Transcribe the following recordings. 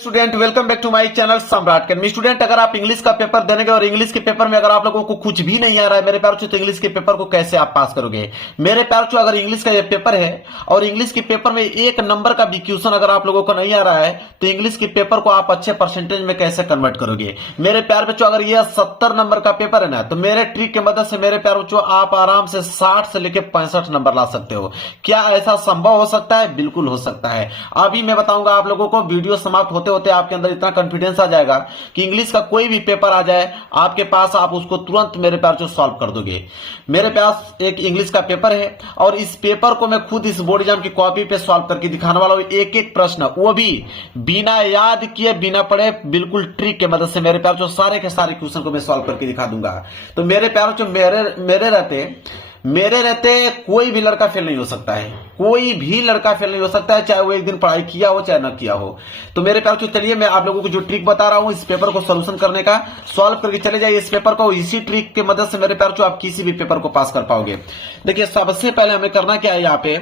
Student welcome back to my channel Samrat Academy. Student अगर आप English का पेपर देने गए और इंग्लिश के पेपर में अगर आप लोगों को कुछ भी नहीं आ रहा है मेरे प्यार तो इंग्लिश के पेपर को कैसे आप पास करोगे मेरे प्यार अगर इंग्लिश का ये पेपर है और इंग्लिश के पेपर में एक नंबर का भी क्वेश्चन अगर आप लोगों को नहीं आ रहा है तो इंग्लिश के पेपर को आप अच्छे परसेंटेज में कैसे कन्वर्ट करोगे मेरे प्यार बच्चों। अगर ये 70 नंबर का पेपर है ना तो मेरे ट्रिक की मदद से मेरे प्यार बच्चों आप आराम से 60 से लेकर 65 नंबर ला सकते हो। क्या ऐसा संभव हो सकता है? बिल्कुल हो सकता है। अभी मैं बताऊंगा आप लोगों को। वीडियो समाप्त होते होते आपके अंदर इतना कॉन्फिडेंस आ जाएगा कि इंग्लिश का कोई भी पेपर आ जाए आपके पास आप उसको तुरंत मेरे प्यार से सॉल्व कर दोगे। मेरे पास एक इंग्लिश का पेपर है और इस पेपर को मैं खुद इस बोर्ड एग्जाम की कॉपी पे सॉल्व करके दिखाने वाला हूं। एक एक प्रश्न वो भी बिना याद किए बिना पढ़े बिल्कुल ट्रिक के मदद से मेरे प्यार जो सारे के सारे क्वेश्चन को मैं सॉल्व करके दिखा दूंगा। तो मेरे प्यार जो मेरे रहते कोई भी लड़का फेल नहीं हो सकता है। कोई भी लड़का फेल नहीं हो सकता है, चाहे वो एक दिन पढ़ाई किया हो चाहे ना किया हो। तो मेरे प्यार चलिए मैं आप लोगों को जो ट्रिक बता रहा हूं इस पेपर को सोल्यूशन करने का, सॉल्व करके चले जाइए इस पेपर को। इसी ट्रिक की मदद से मेरे प्यार आप किसी भी पेपर को पास कर पाओगे। देखिए सबसे पहले हमें करना क्या है यहाँ पे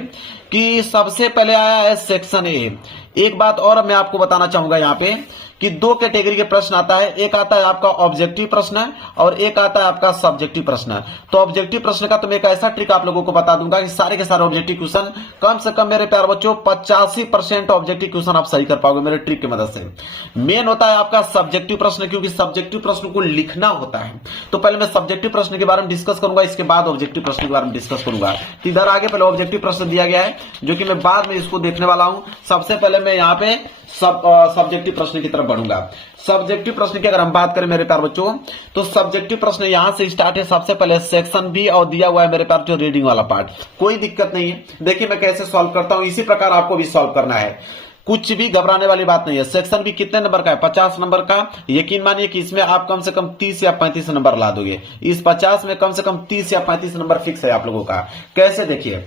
कि सबसे पहले आया है सेक्शन ए। एक बात और मैं आपको बताना चाहूंगा यहाँ पे कि दो कैटेगरी के प्रश्न आता है। एक आता है आपका ऑब्जेक्टिव प्रश्न और एक आता है आपका सब्जेक्टिव प्रश्न। तो ऑब्जेक्टिव प्रश्न का तो मैं एक ऐसा ट्रिक आप लोगों को बता दूंगा कि सारे के सारे ऑब्जेक्टिव क्वेश्चन कम से कम मेरे प्यार बच्चों 85% ऑब्जेक्टिव क्वेश्चन आप सही कर पाओगे मेरे ट्रिक की मदद से। मेन होता है आपका सब्जेक्टिव प्रश्न, क्योंकि सब्जेक्टिव प्रश्न को लिखना होता है। तो पहले मैं सब्जेक्टिव प्रश्न के बारे में डिस्कस करूंगा, इसके बाद ऑब्जेक्टिव प्रश्न के बारे में डिस्कस करूंगा। तो इधर आगे पहले ऑब्जेक्टिव प्रश्न दिया गया है जो कि मैं बाद में इसको देखने वाला हूं। सबसे पहले मैं यहाँ पे सब्जेक्टिव प्रश्न की तरफ बढ़ूंगा। सब्जेक्टिव प्रश्न की अगर हम बात करें मेरे प्यार बच्चों तो सब्जेक्टिव प्रश्न यहां से स्टार्ट है। सबसे पहले सेक्शन बी और दिया हुआ है मेरे प्यार जो रीडिंग वाला पार्ट। कोई दिक्कत नहीं है, देखिए मैं कैसे सॉल्व करता हूं, इसी प्रकार आपको भी सॉल्व करना है। कुछ भी घबराने वाली बात नहीं है। सेक्शन भी कितने नंबर का है? 50 नंबर का। यकीन मानिए कि इसमें आप कम से कम 30 या 35 नंबर ला दोगे। इस 50 में कम से कम 30 या 35 नंबर फिक्स है आप लोगों का। कैसे? देखिए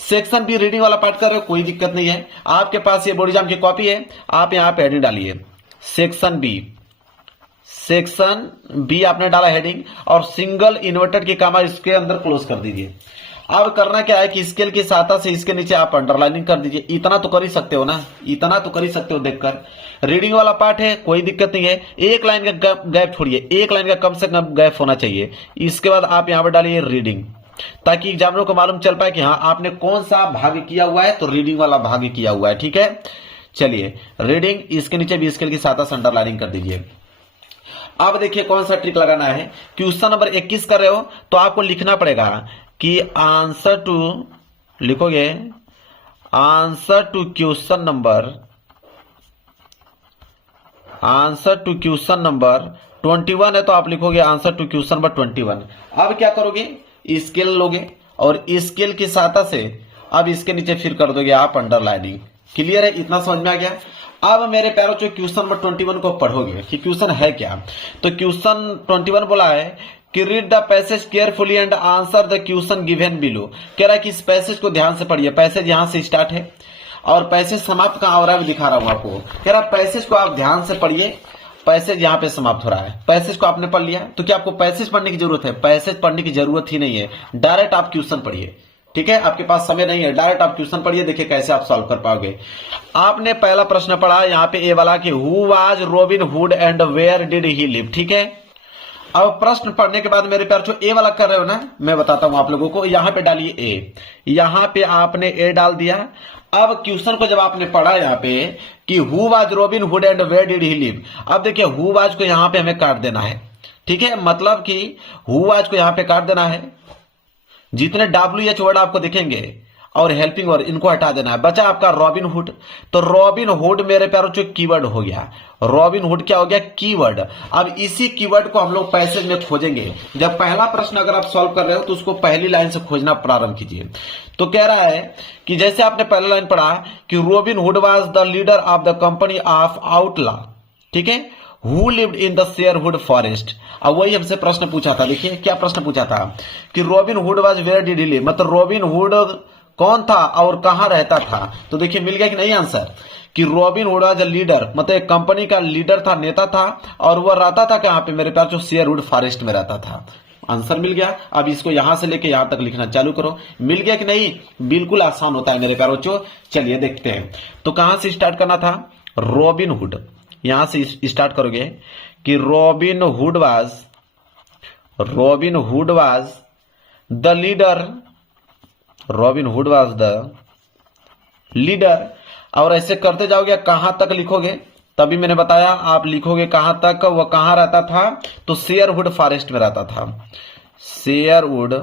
सेक्शन बी रीडिंग वाला पार्ट कर रहे हो, कोई दिक्कत नहीं है। आपके पास ये बोर्ड एग्जाम की कॉपी है, आप यहां पे हेडिंग डालिए सेक्शन बी आपने डाला हेडिंग और सिंगल इन्वर्टेड की कामा इसके अंदर क्लोज कर दीजिए। अब करना क्या है कि स्केल की सहायता से इसके नीचे आप अंडरलाइनिंग कर दीजिए। इतना तो कर ही सकते हो ना, इतना तो कर ही सकते हो देखकर। रीडिंग वाला पार्ट है, कोई दिक्कत नहीं है। एक लाइन का गैप छोड़िए, एक लाइन का कम से कम गैप होना चाहिए। इसके बाद आप यहां पर डालिए रीडिंग, ताकि एग्जामिनर को मालूम चल पाए कि हाँ आपने कौन सा भाग किया हुआ है, तो रीडिंग वाला भाग किया हुआ है। ठीक है, चलिए रीडिंग इसके नीचे भी स्केल की सहायता से अंडरलाइनिंग कर दीजिए। अब देखिए कौन सा ट्रिक लगाना है। क्वेश्चन नंबर 21 कर रहे हो तो आपको लिखना पड़ेगा कि आंसर टू, लिखोगे आंसर टू क्वेश्चन नंबर 21 है तो आप लिखोगे आंसर टू क्वेश्चन नंबर 21। अब क्या करोगे, स्केल लोगे और स्केल की सहायता से अब इसके नीचे फिर कर दोगे आप अंडरलाइनिंग। क्लियर है? इतना समझ में आ गया। अब मेरे प्यारों जो क्वेश्चन नंबर 21 को पढ़ोगे कि क्वेश्चन है क्या, तो क्वेश्चन 21 बोला है कि read the passage carefully and answer the question given below. कह रहा है कि इस पैसेज को ध्यान से पढ़िए। पैसेज यहां से स्टार्ट है और पैसेज समाप्त कहां हो रहा है मैं दिखा रहा हूं आपको। कह रहा है पैसेज को आप ध्यान से पढ़िए, पैसेज यहां पे समाप्त हो रहा है। पैसेज को आपने पढ़ लिया तो क्या आपको पैसेज पढ़ने की जरूरत है? पैसेज पढ़ने की जरूरत ही नहीं है, डायरेक्ट आप क्वेश्चन पढ़िए। ठीक है, आपके पास समय नहीं है, डायरेक्ट आप क्वेश्चन पढ़िए। देखिए कैसे आप सॉल्व कर पाओगे। आपने पहला प्रश्न पढ़ा यहाँ पे ए वाला कि who was Robin Hood and where did he live. ठीक है, अब प्रश्न पढ़ने के बाद मेरे प्यार जो ए वाला कर रहे हो ना, मैं बताता हूं आप लोगों को। यहां पे डालिए ए, यहां पे आपने ए डाल दिया। अब क्वेश्चन को जब आपने पढ़ा यहाँ पे कि who was Robin Hood and where did he live, अब देखिए हु वाज को यहां पे हमें काट देना है। ठीक है, मतलब कि हु वाज को यहां पे काट देना है। जितने WH वर्ड आपको दिखेंगे और हेल्पिंग वर्ड इनको हटा देना है। बचा आपका रॉबिन हुड। तो रॉबिन हुड मेरे प्यारों जो कीवर्ड हो गया, रॉबिन हुड क्या हो गया? कीवर्ड। अब इसी कीवर्ड को हम लोग पैसेज में खोजेंगे। जब पहला प्रश्न अगर आप सॉल्व कर रहे हो तो उसको पहली लाइन से खोजना प्रारंभ कीजिए। तो कह रहा है कि जैसे आपने पहला लाइन पढ़ा कि Robin Hood was the leader of the company of outlaw. ठीक है, who lived in the Sherwood forest. अब वही हमसे प्रश्न पूछा था। देखिए क्या प्रश्न पूछा था कि Robin Hood was where did he live, मतलब रॉबिन हुड कौन था और कहां रहता था। तो देखिए मिल गया कि नहीं आंसर, कि रॉबिन हुड वाज लीडर, मतलब एक कंपनी का लीडर था, नेता था, और वह रहता था कहां पे मेरे पास जो शेयरवुड फॉरेस्ट में रहता था। आंसर मिल गया। अब इसको यहां से लेके यहां तक लिखना चालू करो। मिल गया कि नहीं? बिल्कुल आसान होता है मेरे प्यारे बच्चों। चलिए देखते हैं। तो कहां से स्टार्ट करना था? रॉबिन हुड, यहां से स्टार्ट करोगे कि Robin Hood was the leader, robin Hood was the leader, और ऐसे करते जाओगे। कहां तक लिखोगे, तभी मैंने बताया आप लिखोगे कहां तक, वह कहां रहता था, तो शेयरवुड फॉरेस्ट में रहता था, शेयरवुड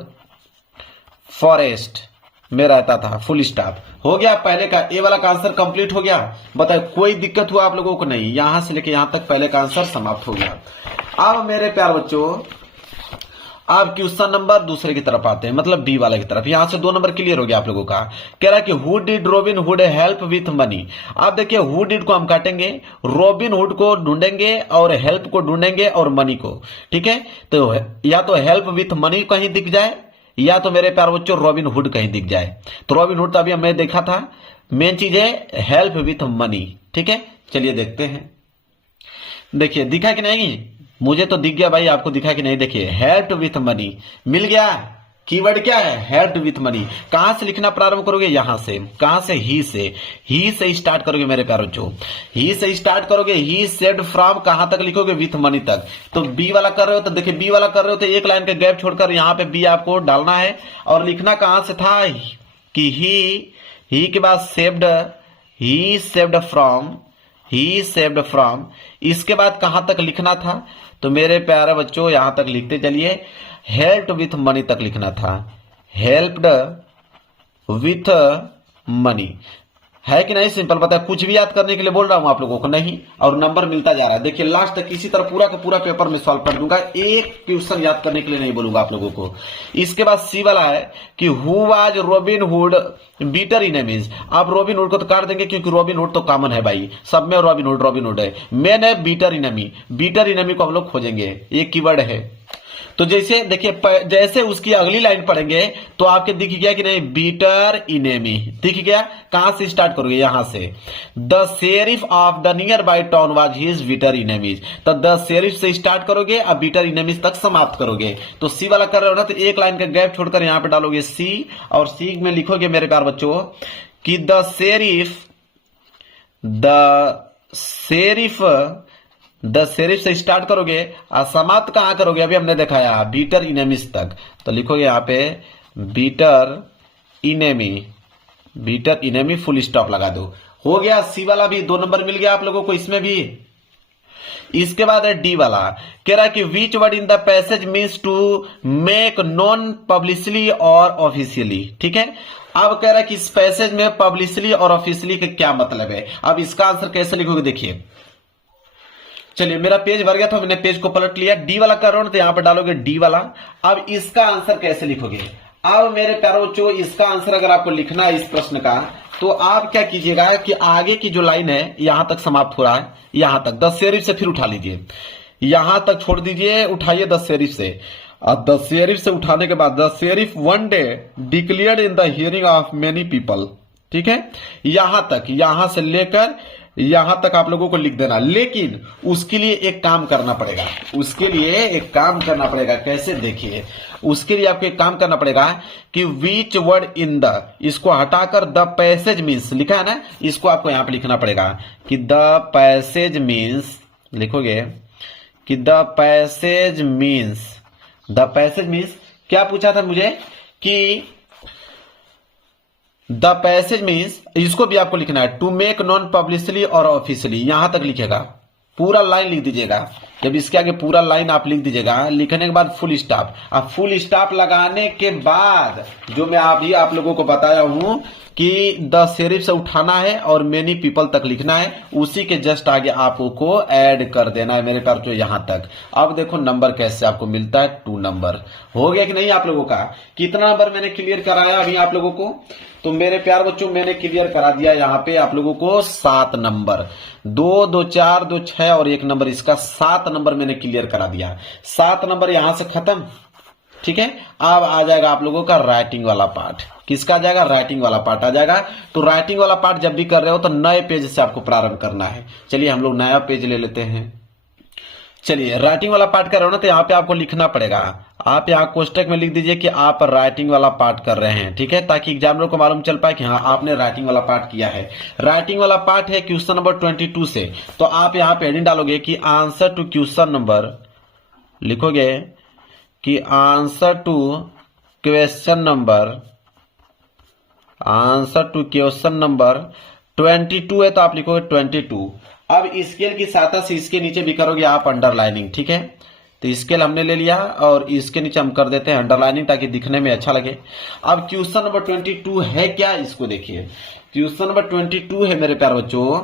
फॉरेस्ट में रहता था, फुल स्टॉप। हो गया पहले का, ए वाला का आंसर कंप्लीट हो गया। बताए कोई दिक्कत हुआ आप लोगों को? नहीं, यहां से लेके यहां तक पहले का आंसर समाप्त हो गया। अब मेरे प्यार बच्चों आप क्वेश्चन नंबर दूसरे की तरफ आते हैं, मतलब बी वाले की तरफ। यहां से 2 नंबर क्लियर हो गया आप लोगों का। कह रहा है कि who did robin hood help with money. आप देखिए हु डिड को हम काटेंगे, रॉबिन हुड को ढूंढेंगे और हेल्प को ढूंढेंगे और मनी को। ठीक है, तो या तो हेल्प विथ मनी कहीं दिख जाए या तो मेरे प्यार बच्चों रॉबिन हुड कहीं दिख जाए। तो रॉबिन हुड तो अभी हमने देखा था, मेन चीज है हेल्प विथ मनी। ठीक है, चलिए देखते हैं। देखिए दिखा कि नहीं, मुझे तो दिख गया भाई, आपको दिखा कि नहीं? देखिए हेल्प विथ मनी मिल गया। कीवर्ड क्या है? Help with money. कहां से लिखना प्रारंभ करोगे? यहां से। कहां से? ही से स्टार्ट करोगे मेरे प्यारे बच्चों, ही से स्टार्ट करोगे। ही सेड फ्रॉम कहां तक लिखोगे? विथ मनी तक। तो बी वाला कर रहे हो तो देखिए बी वाला कर रहे हो तो एक लाइन का गैप छोड़कर यहां पे बी आपको डालना है। और लिखना कहां से था कि ही के बाद सेव्ड, ही सेव्ड फ्रॉम, इसके बाद कहां तक लिखना था? तो मेरे प्यारे बच्चों यहां तक लिखते चलिए, हेल्प्ड विथ मनी तक लिखना था, हेल्प्ड विथ मनी। है कि नहीं? सिंपल पता है, कुछ भी याद करने के लिए बोल रहा हूं आप लोगों को नहीं, और नंबर मिलता जा रहा है। देखिए लास्ट तक इसी तरह पूरा का पूरा पेपर में सॉल्व कर दूंगा, एक क्वेश्चन याद करने के लिए नहीं बोलूंगा आप लोगों को। इसके बाद सी वाला है कि who was Robin Hood bitter enemies. आप रॉबिन हुड को तो काट देंगे क्योंकि रॉबिन हुड तो कॉमन है भाई, सब में रॉबिन हुड है। मेन है बीटर इनेमी को हम लोग खोजेंगे, ये कीवर्ड है। तो जैसे देखिए जैसे उसकी अगली लाइन पढ़ेंगे तो आपके दिख गया कि नहीं? बीटर इनेमी दिख गया। कहां से स्टार्ट करोगे? यहां से। The sheriff of the nearby town was his bitter enemies. तो द शेरिफ से स्टार्ट करोगे अब बीटर इनेमीज तक समाप्त करोगे। तो सी वाला कर रहे हो ना, तो एक लाइन का गैप छोड़कर यहां पे डालोगे सी, और सी में लिखोगे मेरे प्यार बच्चों कि द शेरिफ से स्टार्ट करोगे और समाप्त कहां करोगे? अभी हमने देखा है बीटर इनेमीज तक। तो लिखोगे यहां पे बीटर इनेमी फुल स्टॉप लगा दो। हो गया सी वाला भी 2 नंबर मिल गया आप लोगों को इसमें भी। इसके बाद है डी वाला, कह रहा है कि which word in the passage means to make known publicly और ऑफिशियली। ठीक है, अब कह रहा है कि इस पैसेज में पब्लिशली और ऑफिशियली का क्या मतलब है। अब इसका आंसर कैसे लिखोगे? देखिए चलिए मेरा पेज भर गया था, मैंने पेज को पलट लिया। डी वाला कर रहा हूं तो यहां पर डालोगे डी वाला। अब इसका आंसर कैसे लिखोगे? अब मेरे प्यारे बच्चों इसका आंसर अगर आपको लिखना है इस प्रश्न का, तो आप क्या कीजिएगा कि आगे की जो लाइन है यहां तक समाप्त हो रहा है, यहां तक 10 शेरिफ से फिर उठा लीजिए, यहां तक छोड़ दीजिए, उठाइए 10 शेरिफ से। और 10 शेरिफ से उठाने के बाद 10 sheriff one day declared in the hearing of many people. ठीक है, यहां तक, यहां से लेकर यहां तक आप लोगों को लिख देना। लेकिन उसके लिए एक काम करना पड़ेगा, कैसे? देखिए उसके लिए आपको एक काम करना पड़ेगा कि विच वर्ड इन द, इसको हटाकर द पैसेज मीन्स लिखा है ना, इसको आपको यहां पे लिखना पड़ेगा कि द पैसेज मीन्स, लिखोगे कि द पैसेज मीन्स क्या पूछा था मुझे कि द पैसेज मीन्स, इसको भी आपको लिखना है टू मेक नॉन पब्लिशली और ऑफिशियली। यहां तक लिखेगा, पूरा लाइन लिख दीजिएगा। जब इसके आगे पूरा लाइन आप लिख दीजिएगा, लिखने के बाद फुल स्टॉप। अब फुल स्टॉप लगाने के बाद जो मैं अभी आप लोगों को बताया हूं कि द शेरिफ से उठाना है और मेनी पीपल तक लिखना है, उसी के जस्ट आगे आपको ऐड कर देना है मेरे प्यार जो यहां तक। अब देखो नंबर कैसे आपको मिलता है, 2 नंबर। हो गया कि नहीं आप लोगों का? कितना नंबर मैंने क्लियर कराया अभी आप लोगों को? तो मेरे प्यार बच्चों मैंने क्लियर करा दिया यहां पे आप लोगों को 7 नंबर, 2, 2, 4, 2, 6 और 1 नंबर, इसका 7 नंबर मैंने क्लियर करा दिया। 7 नंबर यहां से खत्म। ठीक है, अब आ जाएगा आप लोगों का राइटिंग वाला पार्ट। किसका आ जाएगा? राइटिंग वाला पार्ट आ जाएगा। तो राइटिंग वाला पार्ट जब भी कर रहे हो तो नए पेज से आपको प्रारंभ करना है। चलिए हम लोग नया पेज ले लेते हैं। चलिए राइटिंग वाला पार्ट कर रहे हो ना, तो यहाँ पे आपको लिखना पड़ेगा। आप यहाँ कोष्टक में लिख दीजिए कि आप राइटिंग वाला पार्ट कर रहे हैं, ठीक है, ताकि एग्जामिनर को मालूम चल पाए कि हाँ आपने राइटिंग वाला पार्ट किया है। राइटिंग वाला पार्ट है क्वेश्चन नंबर 22 से, तो आप यहाँ पे हेडिंग डालोगे कि आंसर टू क्वेश्चन नंबर, लिखोगे कि आंसर टू क्वेश्चन नंबर 22 है, तो आप लिखोगे 22। अब स्केल की सहायता से इसके नीचे भी करोगे आप अंडरलाइनिंग, ठीक है। तो स्केल हमने ले लिया और इसके नीचे हम कर देते हैं अंडरलाइनिंग ताकि दिखने में अच्छा लगे। अब क्वेश्चन नंबर 22 है क्या, इसको देखिए। क्वेश्चन नंबर 22 है मेरे प्यारे बच्चों,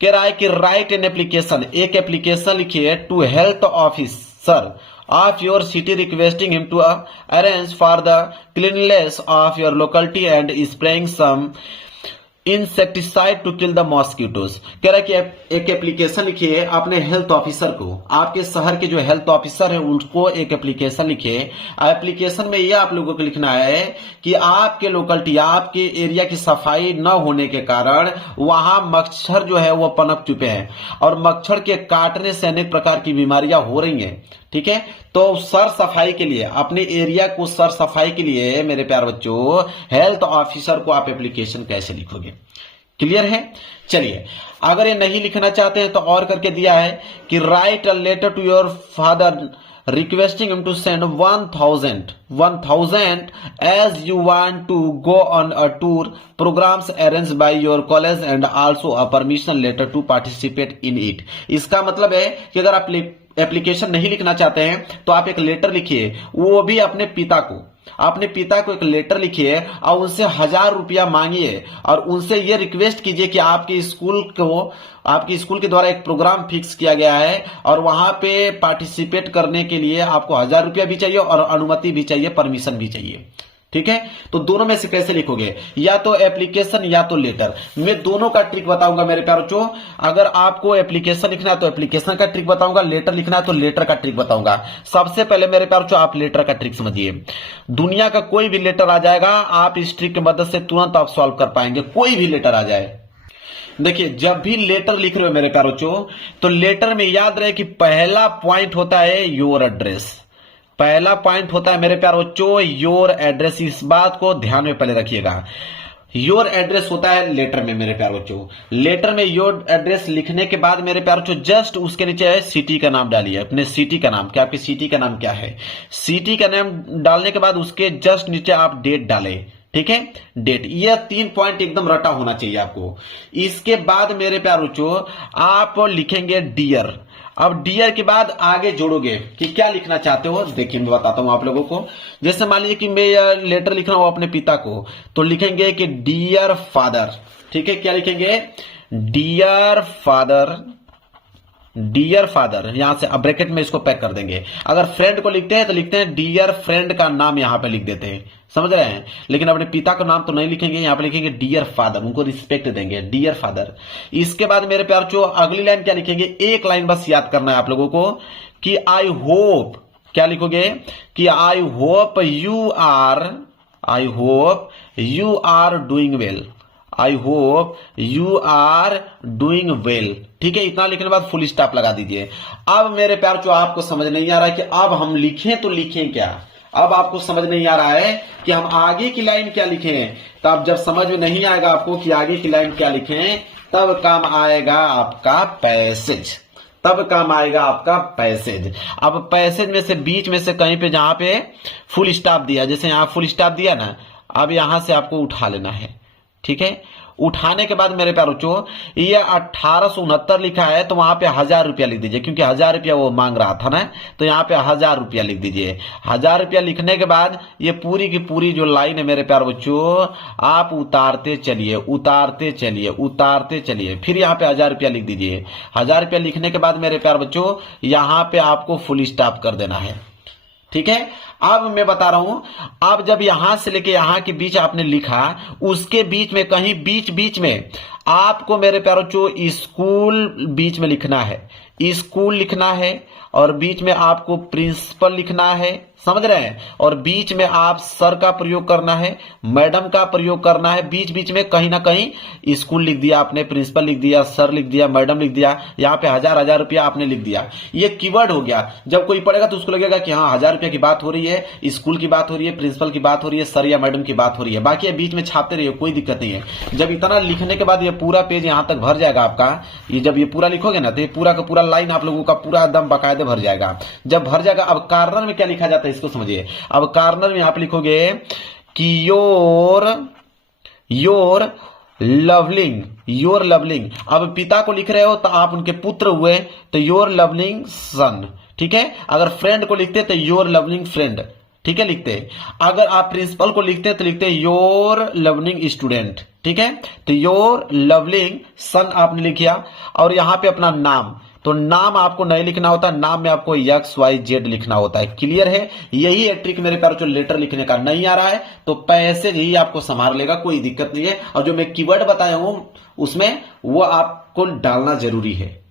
कह रहा है कि राइट एन एप्लीकेशन, एक एप्लीकेशन लिखिए to health officer of your city requesting him to arrange for the cleanliness of your locality and spraying some insecticide to kill the mosquitoes. कह रहा है कि एक एप्लीकेशन लिखिए अपने हेल्थ ऑफिसर को, आपके शहर के जो हेल्थ ऑफिसर है उनको एक एप्लीकेशन लिखिए। एप्लीकेशन में यह आप लोगों को लिखना है कि आपके लोकलिटी, आपके एरिया की सफाई न होने के कारण वहां मच्छर जो है वो पनप चुके हैं और मच्छर के काटने से अनेक प्रकार की बीमारियां हो रही हैं, ठीक है। तो सर सफाई के लिए, अपने एरिया को सर सफाई के लिए मेरे प्यारे बच्चों हेल्थ ऑफिसर को आप एप्लीकेशन कैसे लिखोगे, क्लियर है। चलिए, अगर ये नहीं लिखना चाहते हैं तो और करके दिया है कि write a letter to your father requesting him to send 1000 as you want to go on a tour programs arranged by your college and also a permission letter to participate in it। इसका मतलब है कि अगर आप application नहीं लिखना चाहते हैं तो आप एक लेटर लिखिए, वो भी अपने पिता को एक लेटर लिखिए और उनसे 1000 रुपया मांगिए और उनसे ये रिक्वेस्ट कीजिए कि आपके स्कूल के द्वारा एक प्रोग्राम फिक्स किया गया है और वहां पे पार्टिसिपेट करने के लिए आपको 1000 रुपया भी चाहिए और अनुमति भी चाहिए, परमिशन भी चाहिए, ठीक है। तो दोनों में से कैसे लिखोगे, या तो एप्लीकेशन या तो लेटर। मैं दोनों का ट्रिक बताऊंगा मेरे प्यारे बच्चों। अगर आपको एप्लीकेशन लिखना है तो एप्लीकेशन का ट्रिक बताऊंगा, लेटर लिखना है तो लेटर का ट्रिक बताऊंगा। सबसे पहले मेरे प्यारे बच्चों आप लेटर का ट्रिक समझिए। दुनिया का कोई भी लेटर आ जाएगा, आप इस ट्रिक की मदद से तुरंत आप सॉल्व कर पाएंगे, कोई भी लेटर आ जाए। देखिए, जब भी लेटर लिख रहे हो मेरे प्यारे बच्चों, तो लेटर में याद रहे कि पहला पॉइंट होता है योर एड्रेस। पहला पॉइंट होता है मेरे प्यारे बच्चों योर एड्रेस। इस बात को ध्यान में पहले रखिएगा। योर एड्रेस होता है लेटर में मेरे प्यारे बच्चों। लेटर में योर एड्रेस लिखने के बाद मेरे प्यारे बच्चों जस्ट उसके नीचे है सिटी का नाम डालिए, अपने सिटी का नाम। क्या आपकी सिटी का नाम क्या है, सिटी का नाम डालने के बाद उसके जस्ट नीचे आप डेट डालें, ठीक है, डेट। ये 3 पॉइंट एकदम रटा होना चाहिए आपको। इसके बाद मेरे प्यारे बच्चों आप लिखेंगे डियर। अब डियर के बाद आगे जोड़ोगे कि क्या लिखना चाहते हो। देखिए, मैं बताता हूं आप लोगों को। जैसे मान लीजिए कि मैं लेटर लिख रहा हूं अपने पिता को, तो लिखेंगे कि डियर फादर, ठीक है। क्या लिखेंगे, डियर फादर, डियर फादर। यहां से अब ब्रैकेट में इसको पैक कर देंगे। अगर फ्रेंड को लिखते हैं तो लिखते हैं डियर फ्रेंड का नाम यहां पे लिख देते हैं, समझ रहे हैं। लेकिन अपने पिता का नाम तो नहीं लिखेंगे, यहां पे लिखेंगे डियर फादर, उनको रिस्पेक्ट देंगे, डियर फादर। इसके बाद मेरे प्यार चो अगली लाइन क्या लिखेंगे, एक लाइन बस याद करना है आप लोगों को कि आई होप, क्या लिखोगे कि I hope you are doing well, I hope you are doing well, ठीक है। इतना लिखने के बाद फुल स्टॉप लगा दीजिए। अब मेरे प्यार जो आपको समझ नहीं आ रहा है कि अब हम लिखें तो लिखें क्या, अब आपको समझ नहीं आ रहा है कि हम आगे की लाइन क्या लिखें। तो अब जब समझ में नहीं आएगा आपको कि आगे की लाइन क्या लिखें, तब काम आएगा आपका पैसेज, तब काम आएगा आपका पैसेज। अब पैसेज में से बीच में से कहीं पे जहां पे फुल स्टॉप दिया, जैसे यहां फुल स्टॉप दिया ना, अब यहां से आपको उठा लेना है, ठीक है। उठाने के बाद मेरे प्यारे बच्चों ये 1869 लिखा है तो वहां पे 1000 रुपया लिख दीजिए, क्योंकि 1000 रुपया वो मांग रहा था ना, तो यहाँ पे 1000 रुपया लिख दीजिए। 1000 रुपया लिखने के बाद ये पूरी की पूरी जो लाइन है मेरे प्यारे बच्चों आप उतारते चलिए, उतारते चलिए, उतारते चलिए, फिर यहाँ पे 1000 रुपया लिख दीजिए। 1000 रुपया लिखने के बाद मेरे प्यारे बच्चों यहाँ पे आपको फुल स्टॉप कर देना है, ठीक है। अब मैं बता रहा हूं, अब जब यहां से लेके यहां के बीच आपने लिखा, उसके बीच में कहीं बीच बीच में आपको मेरे प्यारे बच्चों स्कूल बीच में लिखना है, स्कूल लिखना है, और बीच में आपको प्रिंसिपल लिखना है, समझ रहे हैं, और बीच में आप सर का प्रयोग करना है, मैडम का प्रयोग करना है, बीच बीच में कहीं ना कहीं स्कूल लिख दिया आपने, प्रिंसिपल लिख दिया, सर लिख दिया, मैडम लिख दिया, यहाँ पे 1000 रुपया आपने लिख दिया। ये कीवर्ड हो गया। जब कोई पढ़ेगा तो उसको लगेगा कि हाँ 1000 रुपया की बात हो रही है, स्कूल की बात हो रही है, प्रिंसिपल की बात हो रही है, सर या मैडम की बात हो रही है। बाकी ये बीच में छापते रहिए, कोई दिक्कत नहीं है। जब इतना लिखने के बाद ये पूरा पेज यहाँ तक भर जाएगा आपका, ये जब ये पूरा लिखोगे ना तो ये पूरा का पूरा लाइन आप लोगों का पूरा एकदम बाकायदे भर जाएगा। जब भर जाएगा, अब कार्नर में क्या लिखा जाता है इसको समझिए। अब कार्नर में आप लिखोगे कि योर लवलिंग। अब पिता को लिख रहे हो तो आप उनके पुत्र हुए, तो योर लवलिंग सन, ठीक है। अगर फ्रेंड को लिखते तो योर लवलिंग फ्रेंड, ठीक है, लिखते। अगर आप प्रिंसिपल को लिखते तो लिखते योर लवलिंग स्टूडेंट, ठीक है। तो योर लवलिंग सन आपने लिखा, और यहां पे अपना नाम, तो नाम आपको नहीं लिखना होता, नाम में आपको XYZ लिखना होता है। क्लियर है? यही है ट्रिक मेरे प्यारे, जो लेटर लिखने का नहीं आ रहा है तो पैसेज ही आपको संभाल लेगा, कोई दिक्कत नहीं है। और जो मैं कीवर्ड बताया हूं उसमें वो आपको डालना जरूरी है।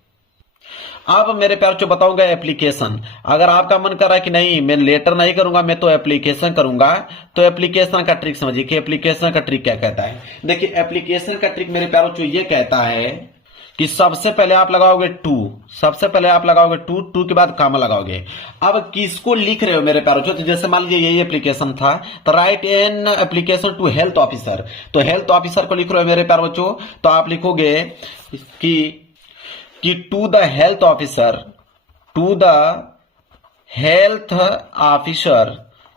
अब मेरे प्यारे जो बताऊंगा एप्लीकेशन, अगर आपका मन कर रहा है कि नहीं मैं लेटर नहीं करूंगा, मैं तो एप्लीकेशन करूंगा, तो एप्लीकेशन का ट्रिक समझिए कि एप्लीकेशन का ट्रिक क्या कहता है। देखिए एप्लीकेशन का ट्रिक मेरे प्यारे जो ये कहता है कि सबसे पहले आप लगाओगे टू के बाद कामा लगाओगे। अब किसको लिख रहे हो मेरे प्यारे बच्चों, तो जैसे मान लीजिए यही एप्लीकेशन था, तो write an application to health officer, तो हेल्थ ऑफिसर को लिख रहे हो मेरे प्यारे बच्चों, तो आप लिखोगे कि टू द हेल्थ ऑफिसर,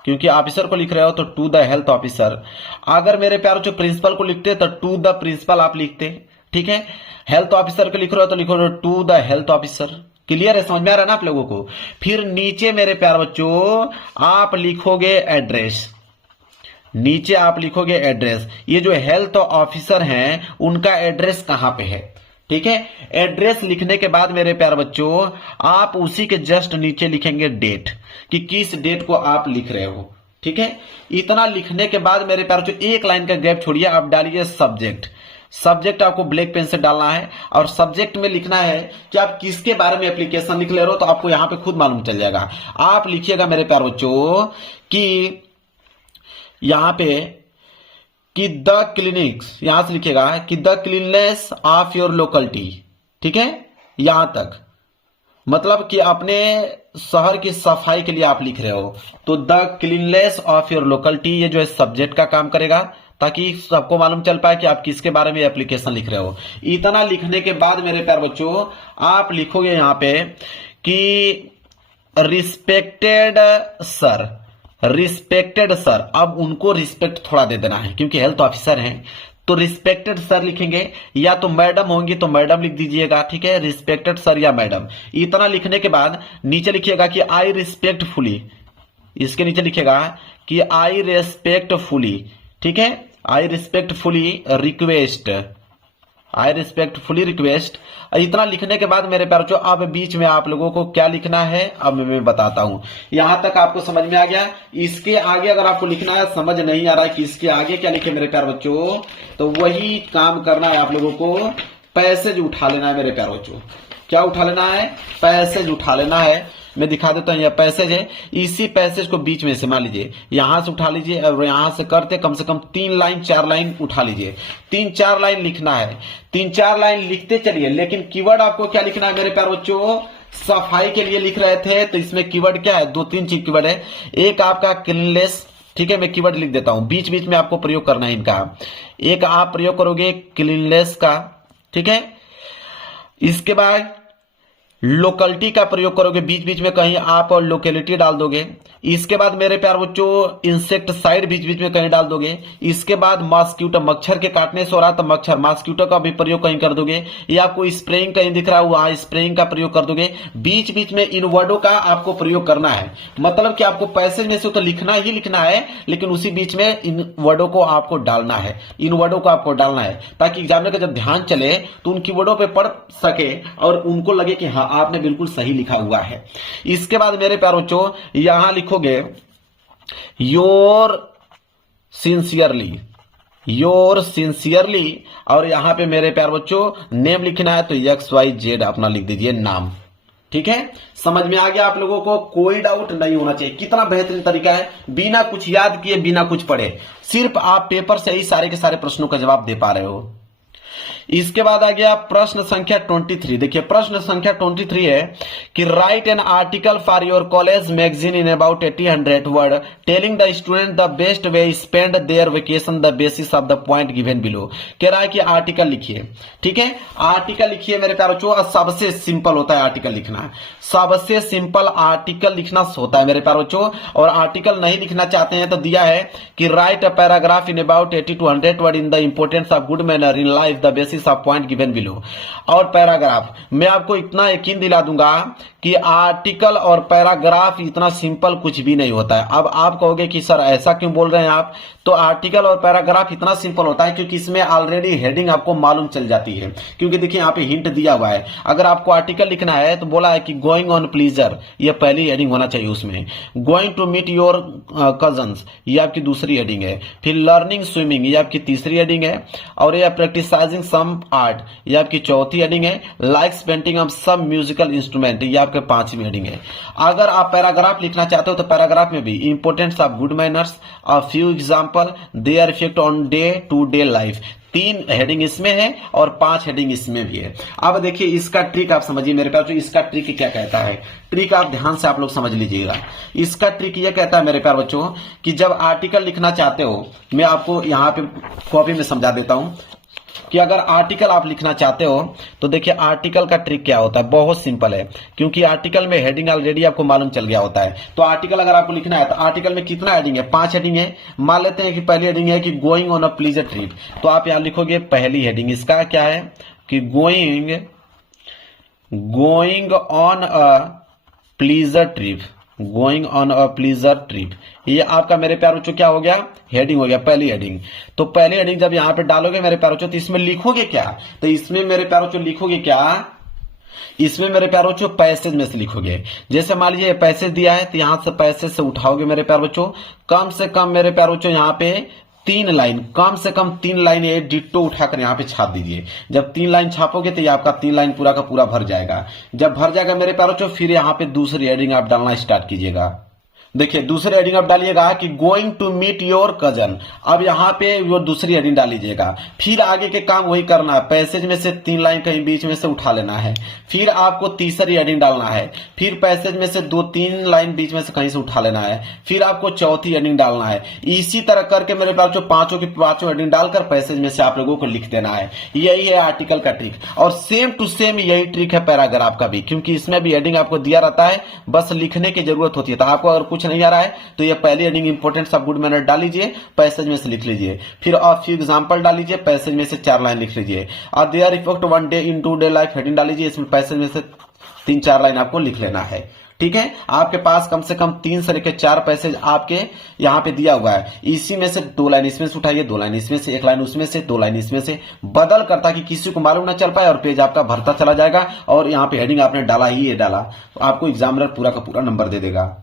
क्योंकि ऑफिसर को लिख रहे हो तो टू द हेल्थ ऑफिसर। अगर मेरे प्यारे बच्चों प्रिंसिपल को लिखते तो टू द प्रिंसिपल आप लिखते, ठीक है। हेल्थ ऑफिसर को लिख रहे हो तो लिखो to the health officer. Clear है? समझ में आ रहा है ना आप लोगों को? फिर नीचे मेरे प्यारे बच्चों आप लिखोगे एड्रेस, नीचे आप लिखोगे एड्रेस। ये जो हेल्थ ऑफिसर हैं उनका एड्रेस कहां पे है, ठीक है। एड्रेस लिखने के बाद मेरे प्यारे बच्चों आप उसी के जस्ट नीचे लिखेंगे डेट, कि किस डेट को आप लिख रहे हो, ठीक है। इतना लिखने के बाद मेरे प्यारे बच्चों एक लाइन का गैप छोड़िए, आप डालिए सब्जेक्ट आपको ब्लैक पेन से डालना है, और सब्जेक्ट में लिखना है कि आप किसके बारे में एप्लीकेशन लिख ले रहे हो, तो आपको यहां पे खुद मालूम चल जाएगा। आप लिखिएगा मेरे प्यारे बच्चों कि यहां पे कि द क्लिनिक्स, यहां से लिखिएगा कि the cleanness of your locality, ठीक है। यहां तक मतलब कि अपने शहर की सफाई के लिए आप लिख रहे हो, तो the cleanness of your locality ये जो है सब्जेक्ट का काम करेगा, ताकि सबको मालूम चल पाए कि आप किसके बारे में एप्लीकेशन लिख रहे हो। इतना लिखने के बाद मेरे प्यारे बच्चों आप लिखोगे यहां पे कि रिस्पेक्टेड सर। अब उनको रिस्पेक्ट थोड़ा दे देना है क्योंकि हेल्थ ऑफिसर हैं, तो रिस्पेक्टेड सर लिखेंगे, या तो मैडम होंगी तो मैडम लिख दीजिएगा, ठीक है। रिस्पेक्टेड सर या मैडम। इतना लिखने के बाद नीचे लिखिएगा कि आई रिस्पेक्टफुली, इसके नीचे लिखिएगा कि आई रेस्पेक्टफुली, ठीक है। I respectfully request. इतना लिखने के बाद मेरे प्यारे बच्चों अब बीच में आप लोगों को क्या लिखना है अब मैं बताता हूं। यहां तक आपको समझ में आ गया? इसके आगे अगर आपको लिखना है, समझ नहीं आ रहा है कि इसके आगे क्या लिखे मेरे प्यारे बच्चों, तो वही काम करना है आप लोगों को, पैसेज उठा लेना है मेरे प्यारे बच्चों। क्या उठा लेना है? पैसेज उठा लेना है। मैं दिखा देता हूं, यह पैसेज है, इसी पैसेज को बीच में से मान लीजिए यहां से उठा लीजिए, और यहां से करते कम से कम 3 लाइन 4 लाइन उठा लीजिए। 3-4 लाइन लिखना है, 3-4 लाइन लिखते चलिए, लेकिन कीवर्ड आपको क्या लिखना है मेरे प्यारे बच्चों? सफाई के लिए लिख रहे थे तो इसमें कीवर्ड क्या है? 2-3 चीज कीवर्ड है। एक आपका क्लीनलेस, ठीक है, मैं कीवर्ड लिख देता हूं, बीच बीच में आपको प्रयोग करना है इनका। एक आप प्रयोग करोगे क्लीनलेस का, ठीक है। इसके बाद लोकेलिटी का प्रयोग करोगे, बीच बीच में कहीं आप लोकेलिटी डाल दोगे। इसके बाद मेरे प्यारे बच्चों इंसेक्टिसाइड बीच बीच में कहीं डाल दोगे। इसके बाद मॉस्किटो, मच्छर के काटने से हो रहा तो मच्छर, मॉस्किटो का भी प्रयोग कहीं कर दोगे, या कोई स्प्रेइंग कहीं दिख रहा है वहां स्प्रेइंग का प्रयोग कर दोगे। बीच बीच में इन वर्डों का आपको प्रयोग करना है, मतलब कि आपको पैसेज में से तो लिखना ही लिखना है, लेकिन उसी बीच में इन वर्डों को आपको डालना है, इन वर्डों को आपको डालना है, ताकि एग्जामिनर का जब ध्यान चले तो उन कीवर्डों पे पढ़ सके और उनको लगे कि हाँ आपने बिल्कुल सही लिखा हुआ है। इसके बाद मेरे प्यारे बच्चों यहां लिखोगे योर सिंसियरली, योर सिंसियरली, और यहां पे मेरे प्यार बच्चों नेम लिखना है तो XYZ अपना लिख दीजिए नाम। ठीक है, समझ में आ गया आप लोगों को? कोई डाउट नहीं होना चाहिए। कितना बेहतरीन तरीका है, बिना कुछ याद किए बिना कुछ पढ़े सिर्फ आप पेपर से ही सारे के सारे प्रश्नों का जवाब दे पा रहे हो। इसके बाद आ गया प्रश्न संख्या 23। देखिए प्रश्न संख्या 23 है कि write an article for your college magazine in about 80-100 word telling the student the best way spend their vacation the basis of the point given below. कह रहा है कि आर्टिकल लिखिए। ठीक है, आर्टिकल लिखिए मेरे प्यारे बच्चों। सबसे सिंपल होता है आर्टिकल लिखना, सबसे सिंपल आर्टिकल लिखना होता है मेरे प्यारे बच्चों। और आर्टिकल नहीं लिखना चाहते हैं तो दिया है कि write a paragraph in about 80-100 word in the importance of good manner in life the basis of point given below. और पैराग्राफ, मैं आपको इतना यकीन दिला दूंगा कि आर्टिकल और पैराग्राफ इतना सिंपल कुछ भी नहीं होता है। अब आप कहोगे कि सर ऐसा क्यों बोल रहे हैं आप? तो आर्टिकल और पैराग्राफ इतना सिंपल होता है क्योंकि इसमें ऑलरेडी हेडिंग आपको मालूम चल जाती है। क्योंकि देखिए यहाँ पे हिंट दिया हुआ है, अगर आपको आर्टिकल लिखना है तो बोला है कि गोइंग ऑन प्लीजर, ये पहली हेडिंग होना चाहिए उसमें। Going to meet your cousins, ये आपकी दूसरी हेडिंग है। फिर लर्निंग स्विमिंग, ये आपकी तीसरी हेडिंग है। और ये प्रैक्टिसाइजिंग सम आर्ट, ये आपकी चौथी हेडिंग है। Likes painting of some musical instrument, ये आपके पांचवी हेडिंग है। अगर आप पैराग्राफ लिखना चाहते हो तो पैराग्राफ में भी importance of good manners, a few example, their effect on day to day life, 3 heading इसमें है और 5 हेडिंग इसमें भी है। अब देखिए इसका ट्रिक आप समझिए मेरे प्यार, इसका ट्रिक क्या कहता है। ट्रिक आप ध्यान से आप लोग समझ लीजिएगा। इसका ट्रिक ये कहता है मेरे प्यार बच्चों कि जब आर्टिकल लिखना चाहते हो, मैं आपको यहाँ पे कॉपी में समझा देता हूं कि अगर आर्टिकल आप लिखना चाहते हो तो देखिए आर्टिकल का ट्रिक क्या होता है, बहुत सिंपल है। क्योंकि आर्टिकल में हेडिंग ऑलरेडी आपको मालूम चल गया होता है। तो आर्टिकल अगर आपको लिखना है तो आर्टिकल में कितना हेडिंग है? 5 हेडिंग है। मान लेते हैं कि पहली हेडिंग है कि going on a pleaser trip, तो आप यहां लिखोगे पहली हेडिंग इसका क्या है कि going on a pleaser trip, going on a pleaser trip. ये आपका मेरे प्यार बच्चों क्या हो गया? हेडिंग हो गया, पहली हेडिंग। तो पहली हेडिंग जब यहां पे डालोगे मेरे प्यार बच्चों तो इसमें लिखोगे क्या? तो इसमें मेरे प्यार बच्चों लिखोगे क्या? इसमें मेरे प्यार बच्चों पैसेज में से लिखोगे। जैसे मान लीजिए पैसेज दिया है तो यहां से पैसेज से उठाओगे मेरे प्यार बच्चों, कम से कम मेरे प्यार बच्चों यहां पे 3 लाइन, कम से कम 3 लाइन ये डिट्टो उठाकर यहाँ पे छाप दीजिए। जब 3 लाइन छापोगे तो ये आपका 3 लाइन पूरा का पूरा भर जाएगा। जब भर जाएगा मेरे प्यारे बच्चों फिर यहाँ पे दूसरी हेडिंग आप डालना स्टार्ट कीजिएगा। देखिए दूसरी हेडिंग आप डालिएगा कि going to meet your cousin. अब यहाँ पे वो दूसरी हेडिंग डाल लीजिएगा। फिर आगे के काम वही करना है, पैसेज में से 3 लाइन कहीं बीच में से उठा लेना है। फिर आपको तीसरी हेडिंग डालना है। फिर पैसेज में से 2-3 लाइन बीच में से कहीं से उठा लेना है। फिर आपको चौथी हेडिंग डालना है। इसी तरह करके मेरे पास जो पांचों की पांचों हेडिंग डालकर पैसेज में से आप लोगों को लिख देना है। यही है आर्टिकल का ट्रिक। और सेम टू सेम यही ट्रिक है पैराग्राफ का भी, क्योंकि इसमें भी हेडिंग आपको दिया रहता है, बस लिखने की जरूरत होती है। तो आपको अगर कुछ नहीं आ रहा है तो ये पहली heading importance of good manner डाल लीजिए, पैसेज में से लिख लीजिए। फिर ऑफ फ्यू एग्जांपल डाल लीजिए, पैसेज में से 4 लाइन लिख लीजिए। और their effect one day in to day life heading डाल लीजिए, इसमें पैसेज में से 3-4 लाइन आपको लिख लेना है। ठीक है, आपके पास कम से कम 3 से लेकर 4 पैसेज आपके यहाँ पे दिया हुआ है। इसी में से 2 लाइन इसमें से उठाइए, 2 लाइन इसमें से, 1 लाइन उसमें से, 2 लाइन इसमें से, बदल करता कि किसी को मालूम ना चल पाए और पेज आपका भरता चला जाएगा। और यहाँ पे हेडिंग आपने डाला ही ये डाला, तो आपको एग्जामिनर पूरा का पूरा नंबर दे देगा।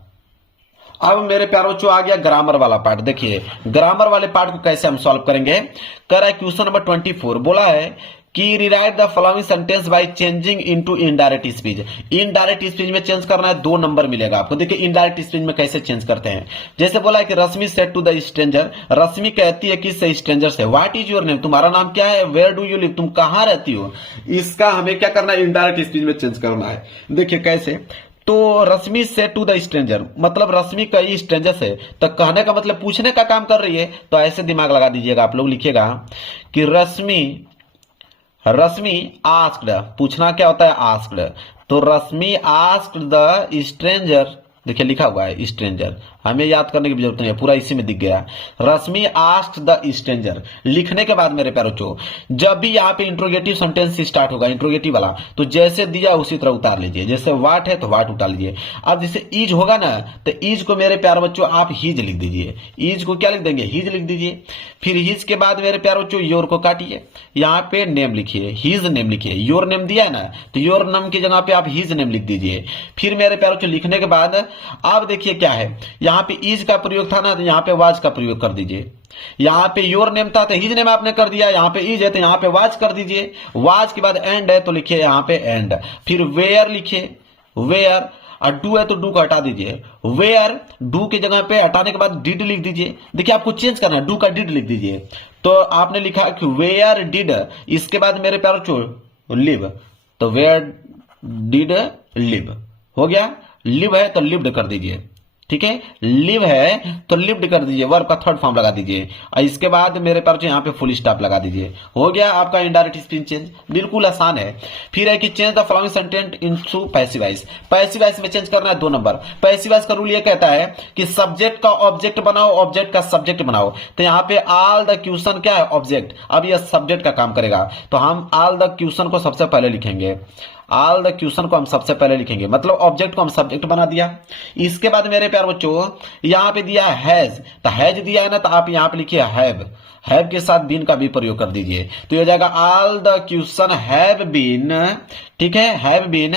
अब मेरे प्यारे बच्चों आ गया ग्रामर वाला पार्ट। देखिए ग्रामर वाले पार्ट को कैसे हम सॉल्व करेंगे। कर रहा है क्वेश्चन नंबर 24, बोला है कि rewrite the following sentence by changing into indirect speech. Indirect speech में चेंज करना है, 2 नंबर मिलेगा आपको। देखिए इनडायरेक्ट स्पीच में कैसे चेंज करते हैं। जैसे बोला है कि रश्मि सेड टू द स्ट्रेंजर, रश्मि कहती है कि स्ट्रेंजर से, व्हाट इज योर नेम, तुम्हारा नाम क्या है, वेयर डू यू लिव, तुम कहां रहती हो। इसका हमें क्या करना है, इनडायरेक्ट स्पीच में चेंज करना है। देखिए कैसे, तो रश्मि से टू द स्ट्रेंजर मतलब रश्मि कई स्ट्रेंजर से, तो कहने का मतलब पूछने का काम कर रही है। तो ऐसे दिमाग लगा दीजिएगा आप लोग, लिखिएगा कि रश्मि आस्क्ड, पूछना क्या होता है, आस्क्ड। तो रश्मि आस्क्ड द स्ट्रेंजर, देखिए लिखा हुआ है स्ट्रेंजर, हमें याद करने की जरूरत नहीं है, पूरा इसी में दिख गया। रश्मि आस्क्ड द स्ट्रेंजर लिखने के बाद मेरे प्यारे बच्चों जब भी यहाँ पे इंट्रोगेटिव सेंटेंस स्टार्ट होगा, इंट्रोगेटिव वाला, तो जैसे दिया उसी तरह उतार लीजिए। जैसे वाट है तो वाट उतार लीजिए। अब जैसे ईज होगा ना, तो ईज को मेरे प्यारे बच्चों आप हीज लिख दीजिए। ईज को क्या लिख देंगे, हीज लिख दीजिए। फिर हीज के बाद मेरे प्यारे बच्चों योर को काटिए, यहाँ पे नेम लिखिए, हीज नेम लिखिए। योर नेम दिया है ना, तो योर नेम की जगह पे आप हीज नेम लिख दीजिए। फिर मेरे प्यारे बच्चों लिखने के बाद अब देखिए क्या है, यहाँ पे इज का प्रयोग था ना, तो यहाँ पे वाज का प्रयोग कर दीजिए। यहाँ पे योर नेम था तो हिज नेम आपने कर दिया, यहाँ पे इज है तो यहाँ पे वाज कर दीजिए। वाज के बाद एंड है तो लिखिए यहाँ पे एंड। फिर वेयर लिखिए, वेयर, और डू है तो डू को हटा दीजिए। वेयर, डू की जगह पे हटाने के बाद डिड लिख दीजिए। देखिए आपको चेंज करना है, डू का डिड लिख दीजिए। तो आपने लिखा कि वेयर डिड, इसके बाद मेरे प्यारो चो लिव, तो वेयर डिड लिव हो गया। लिव है तो लिव्ड कर दीजिए, ठीक है। लिव है तो लिव्ड कर दीजिए, वर्ब का थर्ड फॉर्म लगा दीजिए, और इसके बाद मेरे पास यहाँ पे फुल स्टॉप लगा दीजिए। हो गया आपका इनडायरेक्ट स्पीच चेंज, बिल्कुल आसान है। फिर है कि change the following sentence into passive voice. Passive voice में चेंज करना है 2 नंबर। पैसिव वॉइस का रूल ये कहता है कि सब्जेक्ट का ऑब्जेक्ट बनाओ, ऑब्जेक्ट का सब्जेक्ट बनाओ। तो यहाँ पे ऑल द क्वेश्चन क्या है, ऑब्जेक्ट। अब यह सब्जेक्ट का काम करेगा, तो हम ऑल द क्वेश्चन को सबसे पहले लिखेंगे। ऑल द क्वेश्चन को हम सबसे पहले लिखेंगे, मतलब ऑब्जेक्ट को हम सब्जेक्ट बना दिया। इसके बाद मेरे प्यार बच्चों यहाँ पे दिया हैज, तो हैज दिया है ना, तो आप यहाँ पे लिखिए हैव। हैव के साथ बीन का भी प्रयोग कर दीजिए, तो ये जाएगा all the question have been, ठीक है, हैव बीन।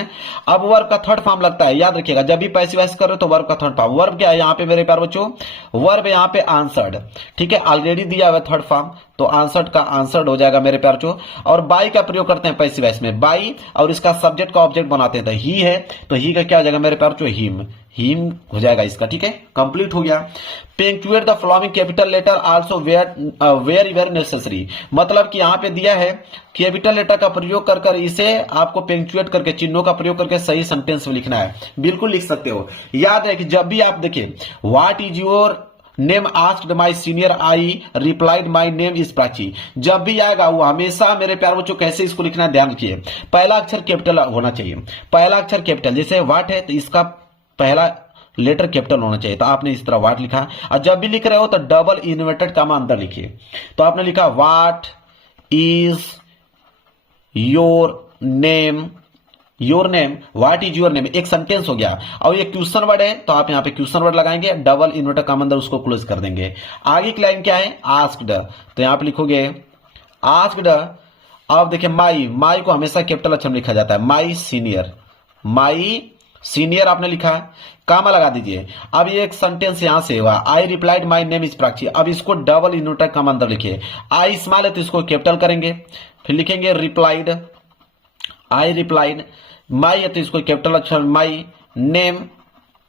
अब वर्ब का थर्ड फॉर्म लगता है, याद रखिएगा जब भी पैसिव वॉइस करो तो वर्ब का थर्ड फॉर्म। वर्ब क्या है यहाँ पे मेरे प्यार बच्चों, वर्ब यहाँ पे आंसर्ड, ठीक है, ऑलरेडी दिया हुआ थर्ड फॉर्म, तो आंसर्ड का आंसर्ड हो जाएगा मेरे प्यार बच्चों। और बाई का प्रयोग करते हैं पैसिव वॉइस में, बाई, और इसका सब्जेक्ट का ऑब्जेक्ट बनाते हैं, तो ही है तो ही का क्या हो जाएगा मेरे प्यार बच्चों, हिम, हिम हो जाएगा इसका, ठीक है, कंप्लीट हो गया। Punctuate the following capital letter also where very necessary, मतलब कि यहाँ पे दिया है कैपिटल लेटर का प्रयोग कर कर इसे आपको पंक्चुएट करके, चिन्हों का प्रयोग करके सही सेंटेंस में लिखना है। बिल्कुल लिख सकते हो। याद है कि जब भी आप देखिए what is your name asked my senior, I replied my name is Prachi, जब भी आएगा वो हमेशा मेरे प्यार बच्चों कैसे इसको लिखना है ध्यान रखिए। पहला अक्षर कैपिटल होना चाहिए, पहला अक्षर कैपिटल, जैसे व्हाट है तो इसका पहला लेटर कैपिटल होना चाहिए, तो आपने इस तरह व्हाट लिखा। और जब भी लिख रहे हो तो डबल इन्वर्टेड कॉमा अंदर लिखिए, तो आपने लिखा what is your name, your name, what is your name, एक सेंटेंस हो गया। और ये क्वेश्चन वर्ड है तो आप यहाँ पे क्वेश्चन वर्ड लगाएंगे, डबल इन्वर्टेड कॉमा अंदर उसको क्लोज कर देंगे। आगे की लाइन क्या है, आस्क्ड, तो यहाँ पे लिखोगे आस्क्ड। अब देखिए माई, माई को हमेशा कैपिटल अक्षर में लिखा जाता है, माई सीनियर, माई सीनियर आपने लिखा, कामा लगा दीजिए। अब ये एक सेंटेंस यहां से हुआ, I replied my name is Prachi, अब इसको डबल इन्वर्टेड कॉमा अंदर लिखिए। आई स्मॉल है तो इसको कैपिटल करेंगे, फिर लिखेंगे रिप्लाइड, आई रिप्लाइड, माई है तो इसको कैपिटल अक्षर, माई नेम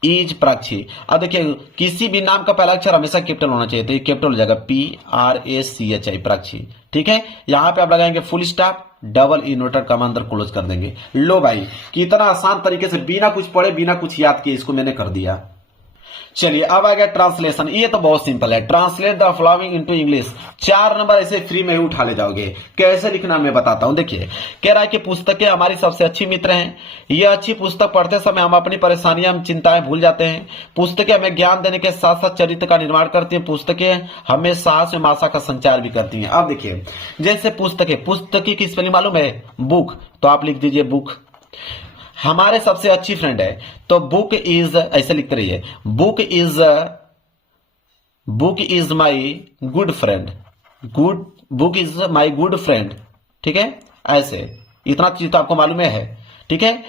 इज प्राची। अब देखिए किसी भी नाम का पहला अक्षर हमेशा कैपिटल होना चाहिए, तो ये कैपिटल हो जाएगा PRACHI प्राची, ठीक है। यहां पे आप लगाएंगे full stop, double inverted comma अंदर क्लोज कर देंगे। लो भाई कितना आसान तरीके से बिना कुछ पढ़े बिना कुछ याद किए इसको मैंने कर दिया। चलिए अब आ गया ट्रांसलेशन, ये तो बहुत सिंपल है। Translate the following into English, 4 number ऐसे फ्री में ही उठा ले जाओगे। कैसे लिखना मैं बताता हूं। देखिए कह रहा है कि पुस्तकें हमारी सबसे अच्छी मित्र हैं। ये अच्छी पुस्तक पढ़ते समय हम अपनी परेशानियां, हम चिंताएं भूल जाते हैं। पुस्तकें हमें ज्ञान देने के साथ साथ चरित्र का निर्माण करती हैं। पुस्तकें हमें साहस एवं आशा का संचार भी करती हैं। अब देखिए जैसे पुस्तकें, पुस्तक की स्पेलिंग मालूम है, बुक, तो आप लिख दीजिए बुक। हमारे सबसे अच्छी फ्रेंड है तो बुक इज, ऐसे लिखते रहिए, book is my good friend, good, book is my good friend, ठीक है। ऐसे इतना चीज तो आपको मालूम है, ठीक है।